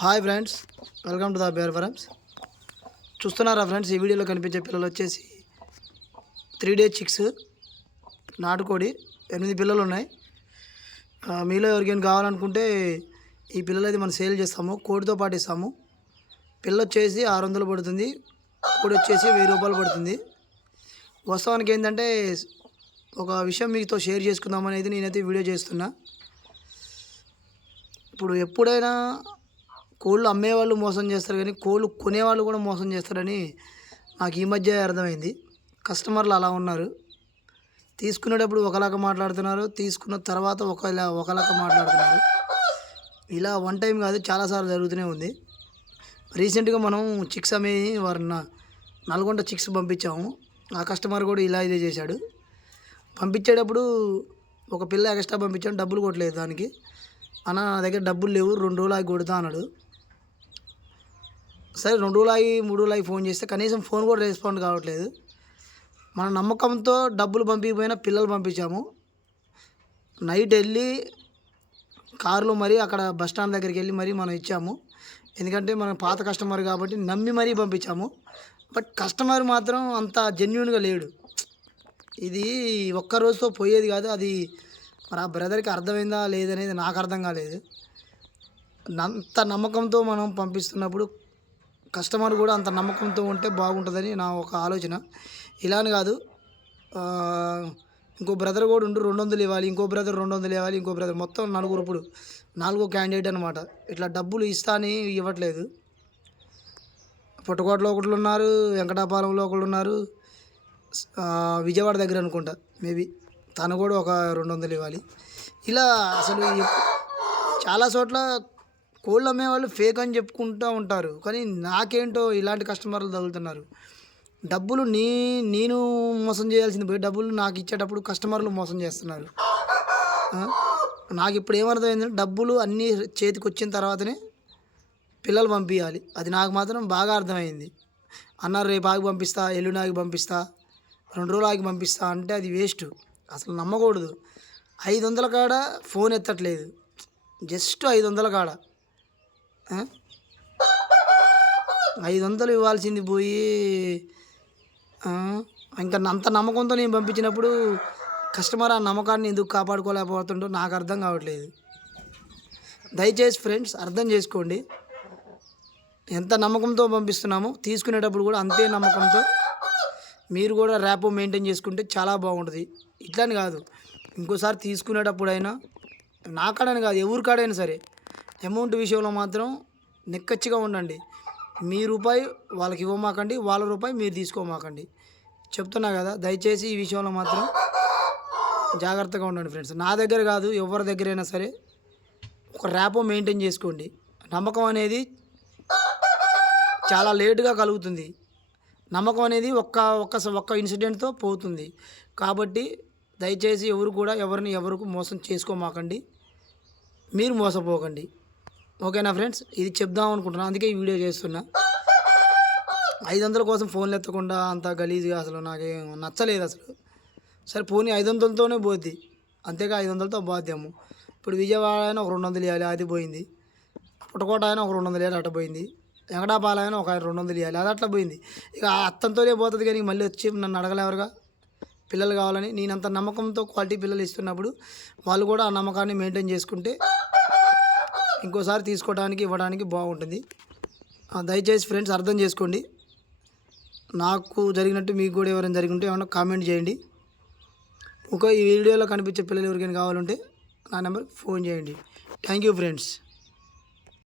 Hi friends, welcome to the bear farms. చూస్తున్నారా friends, ఈ వీడియోలో కనిపించే పిల్లలు వచ్చేసి 3 days చిక్స్ నాటుకోడి 8 పిల్లలు ఉన్నాయి. మీలో ఎవరికైనా కావాలనుకుంటే ఈ పిల్లలు అయితే మనం సేల్ చేస్తాము, కోడితో పాటు ఇస్తాము. పిల్ల వచ్చేసి 600 పడుతుంది, కోడి వచ్చేసి 1000 రూపాయలు పడుతుంది. వాస్తవానికి ఏంటంటే ఒక విషయం మీతో షేర్ చేసుకుందామని అయితే నేనైతే వీడియో చేస్తున్నా. ఇప్పుడు ఎప్పుడైనా కోళ్ళు అమ్మేవాళ్ళు మోసం చేస్తారు, కానీ కోళ్ళు కొనేవాళ్ళు కూడా మోసం చేస్తారని నాకు ఈ మధ్య అర్థమైంది. కస్టమర్లు అలా ఉన్నారు. తీసుకునేటప్పుడు ఒకలాగా మాట్లాడుతున్నారు, తీసుకున్న తర్వాత ఒకలాగా మాట్లాడుతున్నారు. ఇలా వన్ టైం కాదు, చాలాసార్లు జరుగుతూనే ఉంది. రీసెంట్గా మనం చిక్స్ అమ్మే నల్గొండ చిక్స్ పంపించాము. ఆ కస్టమర్ కూడా ఇదే చేశాడు. పంపించేటప్పుడు ఒక పిల్ల ఎక్స్ట్రా పంపించాను, డబ్బులు కొట్టలేదు దానికి. అన్న నా దగ్గర డబ్బులు లేవు, 2 రోజులు ఆగి కొడతా అన్నాడు. సరే 2 రోజులు ఆగి 3 రోజులు ఆగి ఫోన్ చేస్తే కనీసం ఫోన్ కూడా రెస్పాండ్ కావట్లేదు. మన నమ్మకంతో డబ్బులు పంపించకపోయినా పిల్లలు పంపించాము. నైట్ వెళ్ళి కారులో మరీ అక్కడ బస్ స్టాండ్ దగ్గరికి వెళ్ళి మరీ మనం ఇచ్చాము. ఎందుకంటే మన పాత కస్టమర్ కాబట్టి నమ్మి మరీ పంపించాము. బట్ కస్టమర్ మాత్రం అంత జెన్యున్గా లేడు. ఇది ఒక్క రోజుతో పోయేది కాదు. అది మరి ఆ బ్రదర్కి అర్థమైందా లేదనేది నాకు అర్థం కాలేదు. అంత నమ్మకంతో మనం పంపిస్తున్నప్పుడు కస్టమర్ కూడా అంత నమ్మకంతో ఉంటే బాగుంటుందని నా ఒక ఆలోచన. ఇలాని కాదు, ఇంకో బ్రదర్ కూడా ఉండు 200 ఇవ్వాలి, ఇంకో బ్రదర్ 200 ఇవ్వాలి, ఇంకో బ్రదర్ మొత్తం 4 ఇప్పుడు 4 క్యాండిడేట్ అనమాట. ఇట్లా డబ్బులు ఇస్తా అని ఇవ్వట్లేదు. పుట్టకోటలో ఒకళ్ళు ఉన్నారు, వెంకటాపాలెంలో ఒకళ్ళు ఉన్నారు, విజయవాడ దగ్గర అనుకుంటా మేబీ, తను కూడా ఒక 200 ఇవ్వాలి. ఇలా అసలు చాలా చోట్ల కోళ్ళు అమ్మేవాళ్ళు ఫేక్ అని చెప్పుకుంటూ ఉంటారు, కానీ నాకేంటో ఇలాంటి కస్టమర్లు తగులుతున్నారు. డబ్బులు నేను మోసం చేయాల్సింది పోయి డబ్బులు నాకు ఇచ్చేటప్పుడు కస్టమర్లు మోసం చేస్తున్నారు. నాకు ఇప్పుడు ఏమర్థమైందంటే డబ్బులు అన్నీ చేతికి వచ్చిన తర్వాతనే పిల్లలు పంపించాలి. అది నాకు మాత్రం బాగా అర్థమైంది. అన్నారు రేపు ఆగి పంపిస్తా, ఎల్లుండి ఆగి పంపిస్తా, 2 రోజులు ఆగి పంపిస్తా అంటే అది వేస్ట్. అసలు నమ్మకూడదు. 500 కాడ ఫోన్ ఎత్తట్లేదు, జస్ట్ 500 కాడ 500 ఇవ్వాల్సింది పోయి ఇంకా అంత నమ్మకంతో నేను పంపించినప్పుడు కస్టమర్ ఆ నమ్మకాన్ని ఎందుకు కాపాడుకోలేకపోతుంటో నాకు అర్థం కావట్లేదు. దయచేసి ఫ్రెండ్స్ అర్థం చేసుకోండి. ఎంత నమ్మకంతో పంపిస్తున్నామో తీసుకునేటప్పుడు కూడా అంతే నమ్మకంతో మీరు కూడా ర్యాపో మెయింటైన్ చేసుకుంటే చాలా బాగుంటుంది. ఇట్లని కాదు, ఇంకోసారి తీసుకునేటప్పుడైనా నా కాడని కాదు ఎవరి కాడైనా సరే అమౌంట్ విషయంలో మాత్రం నిక్కచ్చిగా ఉండండి. మీ రూపాయి వాళ్ళకి ఇవ్వమాకండి, వాళ్ళ రూపాయి మీరు తీసుకోమాకండి. చెప్తున్నా కదా, దయచేసి ఈ విషయంలో మాత్రం జాగ్రత్తగా ఉండండి ఫ్రెండ్స్. నా దగ్గర కాదు, ఎవరి దగ్గరైనా సరే ఒక ర్యాపో మెయింటైన్ చేసుకోండి. నమ్మకం అనేది చాలా లేటుగా కలుగుతుంది. నమ్మకం అనేది ఒక్క ఇన్సిడెంట్తో పోతుంది. కాబట్టి దయచేసి ఎవరు కూడా ఎవరికి మోసం చేసుకోమాకండి, మీరు మోసపోకండి. ఓకేనా ఫ్రెండ్స్, ఇది చెప్దాం అనుకుంటున్నా, అందుకే ఈ వీడియో చేస్తున్నా. 500 కోసం ఫోన్లు ఎత్తకుండా అంత గలీజ్గా అసలు నాకేం నచ్చలేదు అసలు. సరే పోనీ 500తోనే పోద్ది, అంతేగా 500తో బాధ్యము. ఇప్పుడు విజయవాడ అయినా ఒక 200 ఇవ్వాలి, అది పోయింది. పుట్టకోట అయినా ఒక 200 ఇవ్వాలి, అట్ట పోయింది. వెంకటాపాలెం అయినా ఒక 200 ఇవ్వాలి, అది అట్లా పోయింది. ఇక అత్తంతోనే పోతుంది, కానీ మళ్ళీ వచ్చి నన్ను అడగలేవరుగా పిల్లలు కావాలని. నేను అంత నమ్మకంతో క్వాలిటీ పిల్లలు ఇస్తున్నప్పుడు వాళ్ళు కూడా ఆ నమ్మకాన్ని మెయింటైన్ చేసుకుంటే ఇంకోసారి తీసుకోవడానికి ఇవ్వడానికి బాగుంటుంది. దయచేసి ఫ్రెండ్స్ అర్థం చేసుకోండి. నాకు జరిగినట్టు మీకు కూడా ఎవరైనా జరిగి ఉంటే ఏమన్నా కామెంట్ చేయండి. ఈ వీడియోలో కనిపించే పిల్లలు ఎవరికైనా కావాలంటే నా నెంబర్కి ఫోన్ చేయండి. Thank you friends.